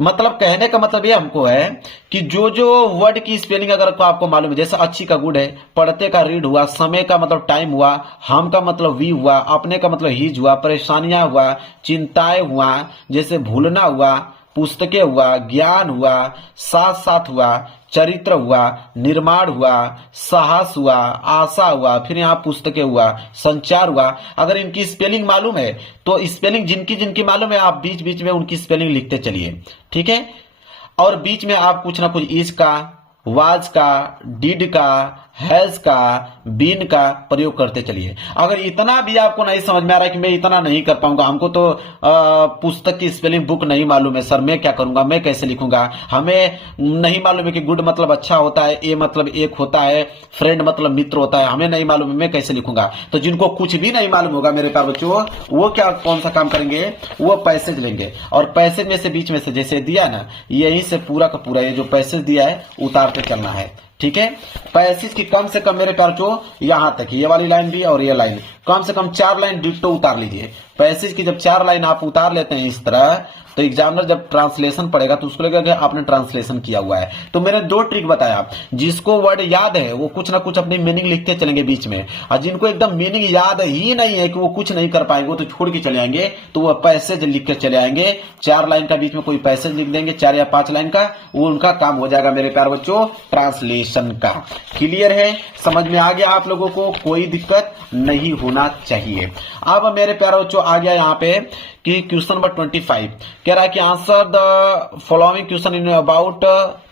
मतलब कहने का मतलब ये हमको है कि जो जो वर्ड की स्पेलिंग अगर आपको मालूम है, जैसे अच्छी का गुड है, पढ़ते का रीड हुआ, समय का मतलब टाइम हुआ, हम का मतलब वी हुआ, अपने का मतलब हीज हुआ, परेशानियां हुआ, चिंताएं हुआ, जैसे भूलना हुआ, पुस्तकें हुआ, ज्ञान हुआ, साथ साथ हुआ, चरित्र हुआ, निर्माण हुआ, साहस हुआ, आशा हुआ, फिर यहाँ पुस्तकें हुआ, संचार हुआ। अगर इनकी स्पेलिंग मालूम है तो स्पेलिंग जिनकी जिनकी मालूम है आप बीच बीच में उनकी स्पेलिंग लिखते चलिए, ठीक है। और बीच में आप कुछ ना कुछ इज का, वाज का, डिड का, हैज का, बीन का प्रयोग करते चलिए। अगर इतना भी आपको नहीं समझ में आ रहा है कि मैं इतना नहीं कर पाऊंगा, हमको तो पुस्तक की स्पेलिंग बुक नहीं मालूम है सर, मैं क्या करूंगा, मैं कैसे लिखूंगा, हमें नहीं मालूम है कि गुड मतलब अच्छा होता है, ए मतलब एक होता है, फ्रेंड मतलब मित्र होता है, हमें नहीं मालूम है, मैं कैसे लिखूंगा। तो जिनको कुछ भी नहीं मालूम होगा मेरे प्यारे बच्चों, वो क्या कौन सा काम करेंगे, वो पैसेज लेंगे और पैसेज में से बीच में से जैसे दिया ना, यहीं से पूरा का पूरा ये जो पैसेज दिया है उतारते चलना है, ठीक है। पैसेज की कम से कम मेरे प्यारे बच्चों यहां तक, ये वाली लाइन भी और ये लाइन, कम से कम 4 लाइन डिट्टो उतार लीजिए। पैसेज की जब 4 लाइन आप उतार लेते हैं इस तरह, तो एग्जामिनर जब ट्रांसलेशन पढ़ेगा तो उसको लगेगा कि आपने ट्रांसलेशन किया हुआ है। तो मैंने 2 ट्रिक बताया, जिसको वर्ड याद है वो कुछ ना कुछ अपनी मीनिंग लिखते चलेंगे बीच में, और जिनको एकदम मीनिंग याद ही नहीं है कि वो कुछ नहीं कर पाएंगे, वो तो छोड़ के चले आएंगे, तो वो पैसेज लिख के चले आएंगे। 4 लाइन का बीच में कोई पैसेज लिख देंगे, 4 या 5 लाइन का, वो उनका काम हो जाएगा मेरे प्यारे बच्चों ट्रांसलेशन का। क्लियर है, समझ में आ गया आप लोगों को, कोई दिक्कत नहीं होना चाहिए। अब मेरे प्यारे बच्चों आ गया यहाँ पे कि क्वेश्चन नंबर 25 कह रहा है कि answer the following question in about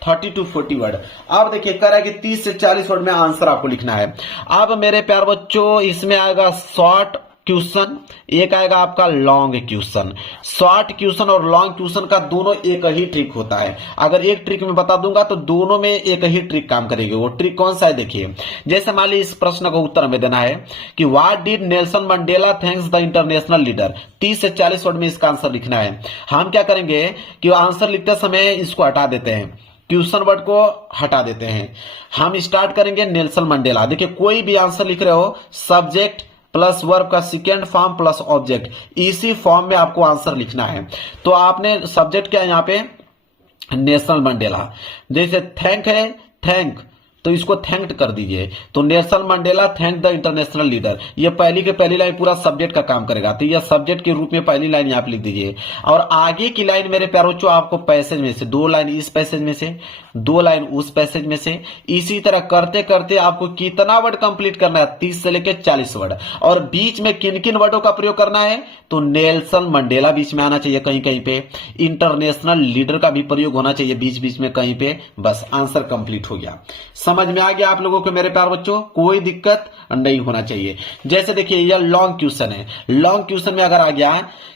30 to 40 word. अब देखिए कह रहा है कि 30 से 40 वर्ड में आंसर आपको लिखना है। अब मेरे प्यारे बच्चों इसमें आएगा शॉर्ट क्वेश्चन, एक आएगा आपका लॉन्ग क्वेश्चन। शॉर्ट क्वेश्चन और लॉन्ग क्वेश्चन का दोनों एक ही ट्रिक होता है। अगर एक ट्रिक में बता दूंगा तो दोनों में एक ही ट्रिक काम करेगी। वो ट्रिक कौन सा है देखिए, जैसे मान लीजिए इस प्रश्न का उत्तर हमें देना है कि what did Nelson Mandela thanks the international leader. 30 से 40 वर्ड में इसका आंसर लिखना है। हम क्या करेंगे कि आंसर लिखते समय इसको हटा देते हैं, क्वेश्चन वर्ड को हटा देते हैं। हम स्टार्ट करेंगे नेल्सन मंडेला। देखिए कोई भी आंसर लिख रहे हो, सब्जेक्ट प्लस वर्ब का सेकेंड फॉर्म प्लस ऑब्जेक्ट, इसी फॉर्म में आपको आंसर लिखना है। तो आपने सब्जेक्ट क्या है यहाँ पे, नेल्सन मंडेला। जैसे थैंक है, थैंक, तो इसको थैंक्ड कर दीजिए। तो Nelson Mandela thank the international leader, ये पहली के पहली लाइन पूरा सब्जेक्ट का काम करेगा। तो यह सब्जेक्ट के रूप में पहली लाइन यहाँ पे लिख दीजिए। और आगे की लाइन मेरे प्यारे बच्चों आपको पैसेज में से 2 लाइन इस पैसेज में से, 2 लाइन उस पैसेज में से, इसी तरह करते करते आपको कितना वर्ड कंप्लीट करना है, 30 से लेकर 40 वर्ड। और बीच में किन किन वर्डों का प्रयोग करना है, तो नेल्सन मंडेला बीच में आना चाहिए कहीं कहीं पे, इंटरनेशनल लीडर का भी प्रयोग होना चाहिए बीच बीच में कहीं पे। बस आंसर कंप्लीट हो गया। समझ में आ गया आप लोगों को मेरे प्यारे बच्चों, कोई दिक्कत नहीं होना चाहिए। जैसे देखिए यह लॉन्ग क्वेश्चन है, लॉन्ग क्वेश्चन में अगर आ गया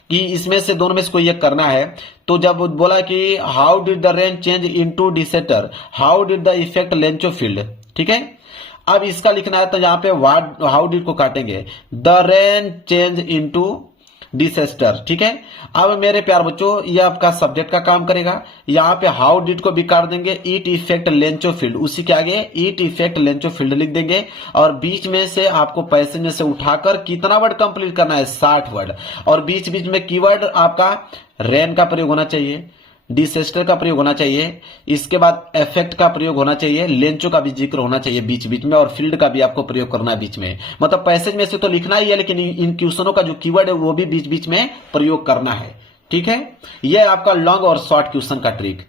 कि इसमें से दोनों में से कोई एक करना है, तो जब बोला कि how did the rain change into disaster, how did the effect लेंचोफील्ड, ठीक है। अब इसका लिखना है तो यहाँ पे हाउ डिड को काटेंगे, the rain change into disaster, ठीक है। अब मेरे प्यार बच्चों ये आपका सब्जेक्ट का काम करेगा। यहाँ पे हाउ डिड को भी काट देंगे, इट इफेक्ट लेंचोफील्ड, उसी के आगे इट इफेक्ट लेंचोफील्ड लिख देंगे। और बीच में से आपको पैसेज में से उठाकर कितना वर्ड कंप्लीट करना है, 60 वर्ड। और बीच बीच में कीवर्ड आपका रेन का प्रयोग होना चाहिए, डिसेस्टर का प्रयोग होना चाहिए, इसके बाद इफेक्ट का प्रयोग होना चाहिए, लेंचो का भी जिक्र होना चाहिए बीच बीच में, और फील्ड का भी आपको प्रयोग करना है बीच में। मतलब पैसेज में से तो लिखना ही है, लेकिन इन क्वेश्चनों का जो कीवर्ड है वो भी बीच बीच में प्रयोग करना है, ठीक है। यह आपका लॉन्ग और शॉर्ट क्वेश्चन का ट्रिक।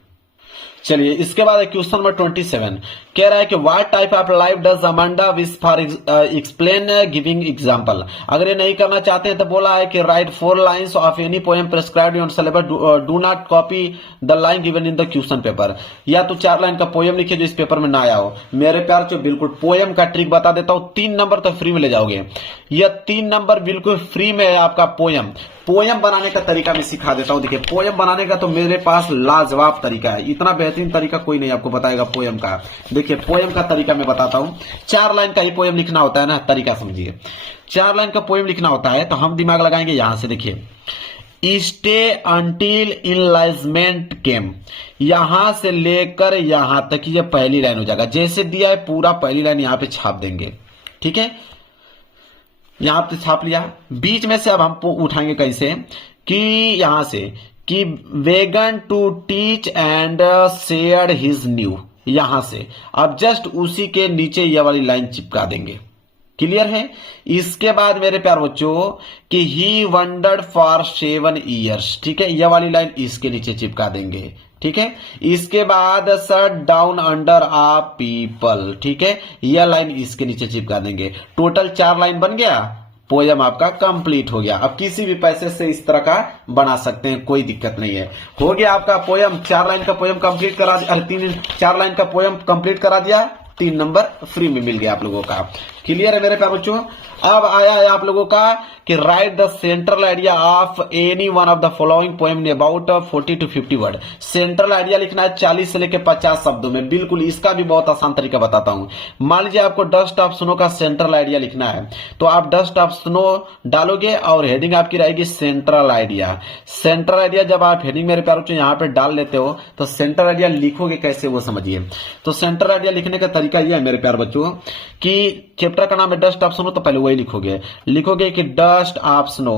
चलिए इसके बाद क्वेश्चन नंबर 27 कह रहा है कि what type of life does Amanda wish for explain giving example. अगर ये नहीं करना चाहते हैं तो बोला है कि right 4 lines of any poem prescribed on syllabus, do not copy the line given in the question paper. या तो 4 लाइन का पोएम लिखिए जो इस पेपर में ना आया हो। मेरे प्यार जो बिल्कुल पोएम का ट्रिक बता देता हूं, 3 नंबर तो फ्री में ले जाओगे। यह 3 नंबर बिल्कुल फ्री में है आपका पोएम। पोएम बनाने का तरीका मैं सिखा देता हूं। देखिए पोएम बनाने का तो मेरे पास लाजवाब तरीका है, इतना बेहतरीन तरीका कोई नहीं आपको बताएगा पोएम का। देखिए पोएम का तरीका मैं बताता हूं। 4 लाइन का ही पोएम लिखना होता है ना, तरीका समझिए। 4 लाइन का पोएम लिखना होता है तो हम दिमाग लगाएंगे यहां से। देखिए स्टे अंटिल इनलाइजमेंट केम, यहां से लेकर यहां तक ये पहली लाइन हो जाएगा। जैसे दिया है पूरा पहली लाइन यहां पे छाप देंगे, ठीक है। यहां पे छाप लिया। बीच में से अब हम उठाएंगे कैसे कि यहां से कि began to teach and share his new, यहां से अब जस्ट उसी के नीचे यह वाली लाइन चिपका देंगे। क्लियर है। इसके बाद मेरे प्यार बच्चों कि ही वंडर्ड फॉर 7 ईयर्स, ठीक है। यह वाली लाइन इसके नीचे चिपका देंगे, ठीक है। इसके बाद सट डाउन अंडर आ पीपल, ठीक है। यह लाइन इसके नीचे चिपका देंगे। टोटल 4 लाइन बन गया, पोयम आपका कंप्लीट हो गया। अब किसी भी पैसे से इस तरह का बना सकते हैं, कोई दिक्कत नहीं है। हो गया आपका पोयम, 4 लाइन का पोयम कंप्लीट करा दिया। 4 लाइन का पोयम कंप्लीट करा दिया, 3 नंबर फ्री में मिल गया आप लोगों का। क्लियर है मेरे प्यारे बच्चों। अब आया है आप लोगों का कि right the central idea of any one of the following poem in about 40 to 50 word. Central idea लिखना है 40 से लेकर 50 शब्दों में। बिल्कुल इसका भी बहुत आसान तरीका बताता हूं। मान लीजिए आपको डस्ट ऑफ स्नो का सेंट्रल आइडिया लिखना है, तो आप डस्ट ऑफ स्नो डालोगे और हेडिंग आपकी रहेगी सेंट्रल आइडिया। सेंट्रल आइडिया जब आप हेडिंग मेरे प्यारे बच्चों यहां पे डाल लेते हो तो सेंट्रल आइडिया लिखोगे कैसे वो समझिए। तो सेंट्रल आइडिया लिखने का तरीका यह है मेरे प्यारे बच्चों कि चैप्टर का नाम है डस्ट ऑफ स्नो, तो पहले वही लिखोगे कि dust of snow,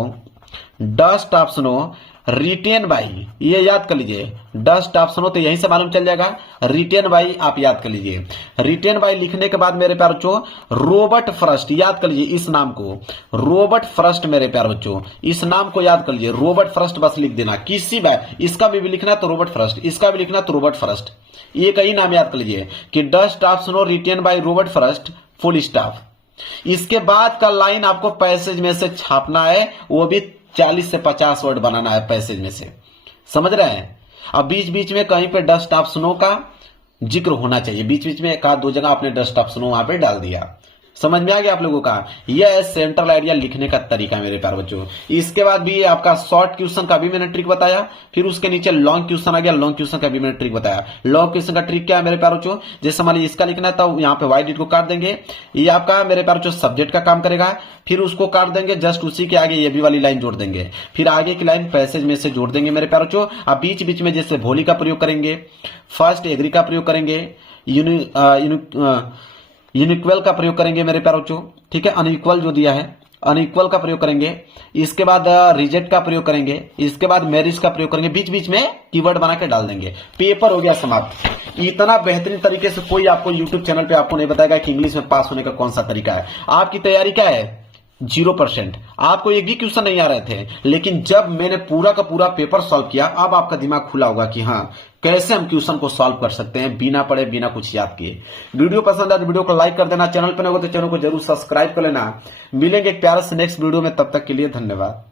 dust of snow written by, ये याद कर लीजिए, डस्ट ऑफ स्नो तो यहीं से मालूम चल जाएगा, रिटेन बाई आप याद कर लीजिए। रिटेन बाई लिखने के बाद मेरे प्यारे बच्चों रॉबर्ट फ्रस्ट, याद कर लीजिए इस नाम को, रॉबर्ट फ्रस्ट मेरे प्यारे बच्चों, इस नाम को याद कर लीजिए, रॉबर्ट फ्रस्ट बस लिख देना, किसी बार इसका भी लिखना तो रॉबर्ट फ्रस्ट, इसका भी लिखना तो रॉबर्ट फ्रस्ट, ये कई नाम याद कर लीजिए कि dust of snow written by Robert first full stop. इसके बाद का लाइन आपको पैसेज में से छापना है, वो भी 40 से 50 वर्ड बनाना है पैसेज में से, समझ रहे हैं। अब बीच बीच में कहीं पे डस्ट ऑफ स्नो का जिक्र होना चाहिए, बीच बीच में एक आध दो जगह आपने डस्ट ऑफ स्नो वहां पे डाल दिया। समझ में आ गया आप लोगों का, यह सेंट्रल आइडिया लिखने का तरीका है मेरे प्यारे बच्चों। इसके बाद भी आपका शॉर्ट क्वेश्चन का भी मैंने ट्रिक बताया, फिर उसके नीचे लॉन्ग क्वेश्चन आ गया, लॉन्ग क्वेश्चन का भी मैंने ट्रिक बताया। लॉन्ग क्वेश्चन का ट्रिक क्या है मेरे प्यारे बच्चों, जैसे मान लीजिए इसका लिखना है तो यहाँ पे वाई डिट को काट देंगे, ये आपका मेरे प्यारे बच्चों सब्जेक्ट का काम करेगा, फिर उसको काट देंगे, जस्ट उसी के आगे ये भी वाली लाइन जोड़ देंगे, फिर आगे की लाइन पैसेज में से जोड़ देंगे मेरे प्यारे बच्चों। अब बीच बीच में जैसे भोली का प्रयोग करेंगे, फर्स्ट एग्री का प्रयोग करेंगे, यूनिक्वल का प्रयोग करेंगे मेरे प्यारे बच्चों, ठीक है, अनइक्वल जो दिया है अनइक्वल का प्रयोग करेंगे, इसके बाद रिजेक्ट का प्रयोग करेंगे, इसके बाद मैरिज का प्रयोग करेंगे, बीच बीच में कीवर्ड बना के डाल देंगे, पेपर हो गया समाप्त। इतना बेहतरीन तरीके से कोई आपको यूट्यूब चैनल पे आपको नहीं बताएगा कि इंग्लिश में पास होने का कौन सा तरीका है। आपकी तैयारी क्या है 0%, आपको एक भी क्वेश्चन नहीं आ रहे थे, लेकिन जब मैंने पूरा का पूरा पेपर सॉल्व किया अब आपका दिमाग खुला होगा कि हाँ कैसे हम क्वेश्चन को सॉल्व कर सकते हैं बिना पढ़े बिना कुछ याद किए। वीडियो पसंद आए तो वीडियो को लाइक कर देना, चैनल पर नहीं हो तो चैनल को जरूर सब्सक्राइब कर लेना। मिलेंगे एक प्यारे से नेक्स्ट वीडियो में, तब तक के लिए धन्यवाद।